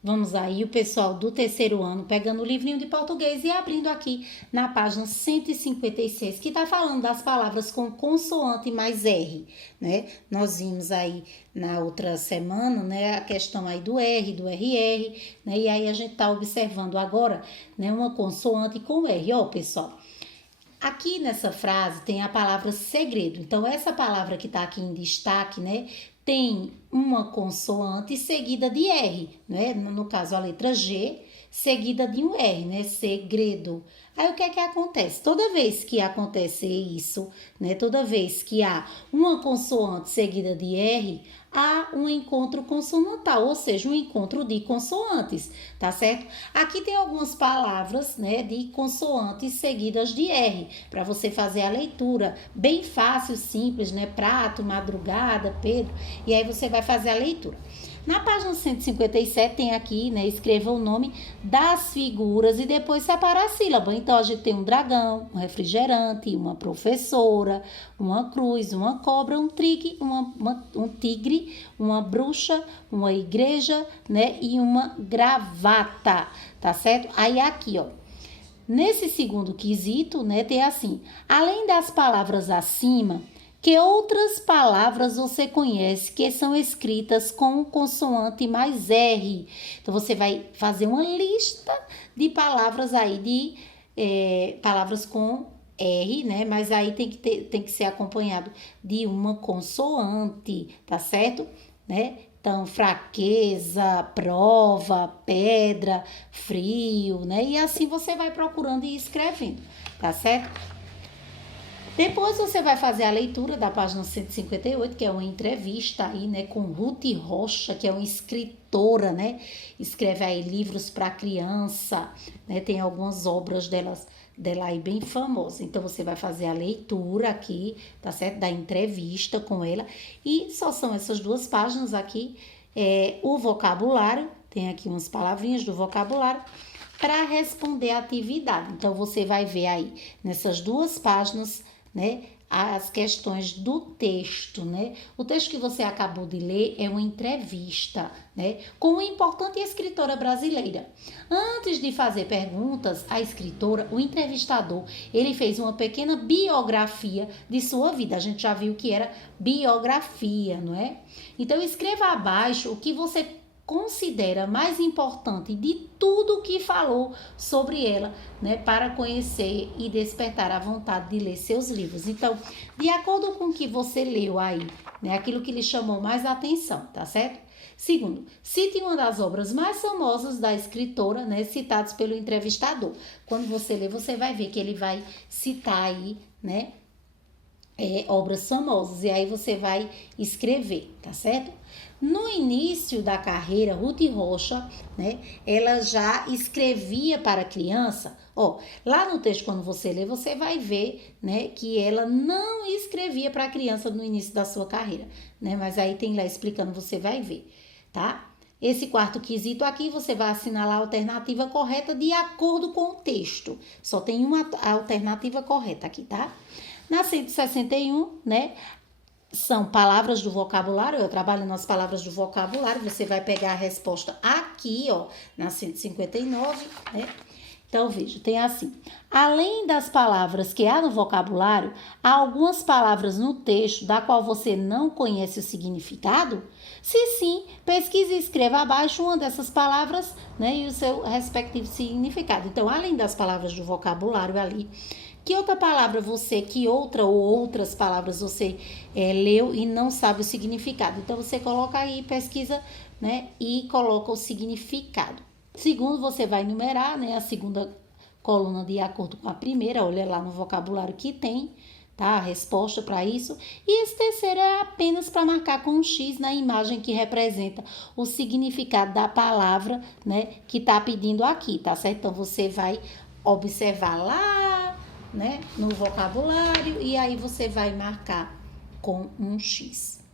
Vamos aí, o pessoal do terceiro ano pegando o livrinho de português e abrindo aqui na página 156, que está falando das palavras com consoante mais R, né? Nós vimos aí na outra semana, né, a questão aí do R, do RR, né? E aí a gente está observando agora, né, uma consoante com R. Ó, pessoal, aqui nessa frase tem a palavra segredo. Então, essa palavra que está aqui em destaque, né, tem uma consoante seguida de R, né? No caso, a letra G, seguida de um R, né? Segredo. Aí, o que é que acontece? Toda vez que acontece isso, né? Toda vez que há uma consoante seguida de R, há um encontro consonantal, ou seja, um encontro de consoantes, tá certo? Aqui tem algumas palavras, né, de consoantes seguidas de R, para você fazer a leitura, bem fácil, simples, né? Prato, madrugada, Pedro, e aí você vai fazer a leitura. Na página 157 tem aqui, né, escreva o nome das figuras e depois separar a sílaba. Então, a gente tem um dragão, um refrigerante, uma professora, uma cruz, uma cobra, um tigre, uma bruxa, uma igreja, né, e uma gravata, tá certo? Aí aqui, ó, nesse segundo quesito, né, tem assim, além das palavras acima, que outras palavras você conhece que são escritas com consoante mais R? Então, você vai fazer uma lista de palavras aí, palavras com R, né? Mas aí tem que ser acompanhado de uma consoante, tá certo? Né? Então, fraqueza, prova, pedra, frio, né? E assim você vai procurando e escrevendo, tá certo? Depois você vai fazer a leitura da página 158, que é uma entrevista aí, né, com Ruth Rocha, que é uma escritora, né? Escreve aí livros para criança, né? Tem algumas obras dela aí bem famosas. Então você vai fazer a leitura aqui, tá certo? Da entrevista com ela. E só são essas duas páginas aqui, o vocabulário, tem aqui umas palavrinhas do vocabulário para responder a atividade. Então você vai ver aí nessas duas páginas, né, as questões do texto, né? O texto que você acabou de ler é uma entrevista, né, com uma importante escritora brasileira. Antes de fazer perguntas à escritora, o entrevistador, ele fez uma pequena biografia de sua vida. A gente já viu que era biografia, não é? Então escreva abaixo o que você considera mais importante de tudo que falou sobre ela, né, para conhecer e despertar a vontade de ler seus livros. Então, de acordo com o que você leu aí, né, aquilo que lhe chamou mais atenção, tá certo? Segundo, cite uma das obras mais famosas da escritora, né, citadas pelo entrevistador. Quando você lê, você vai ver que ele vai citar aí, né, obras famosas, e aí você vai escrever, tá certo? No início da carreira, Ruth Rocha, né, ela já escrevia para criança. Ó, lá no texto, quando você lê, você vai ver, né, que ela não escrevia para criança no início da sua carreira, né, mas aí tem lá explicando, você vai ver, tá? Esse quarto quesito aqui, você vai assinalar a alternativa correta de acordo com o texto. Só tem uma alternativa correta aqui, tá? Na 161, né, são palavras do vocabulário, eu trabalho nas palavras do vocabulário, você vai pegar a resposta aqui, ó, na 159, né? Então, veja, tem assim, além das palavras que há no vocabulário, há algumas palavras no texto da qual você não conhece o significado? Se sim, pesquise e escreva abaixo uma dessas palavras, né, e o seu respectivo significado. Então, além das palavras do vocabulário ali, que outra palavra que outra ou outras palavras você leu e não sabe o significado? Então, você coloca aí, pesquisa, né, e coloca o significado. Segundo, você vai numerar, né, a segunda coluna de acordo com a primeira, olha lá no vocabulário que tem, tá, a resposta para isso. E esse terceiro é apenas para marcar com um X na imagem que representa o significado da palavra, né, que está pedindo aqui, tá certo? Então, você vai observar lá, né, no vocabulário, e aí você vai marcar com um X.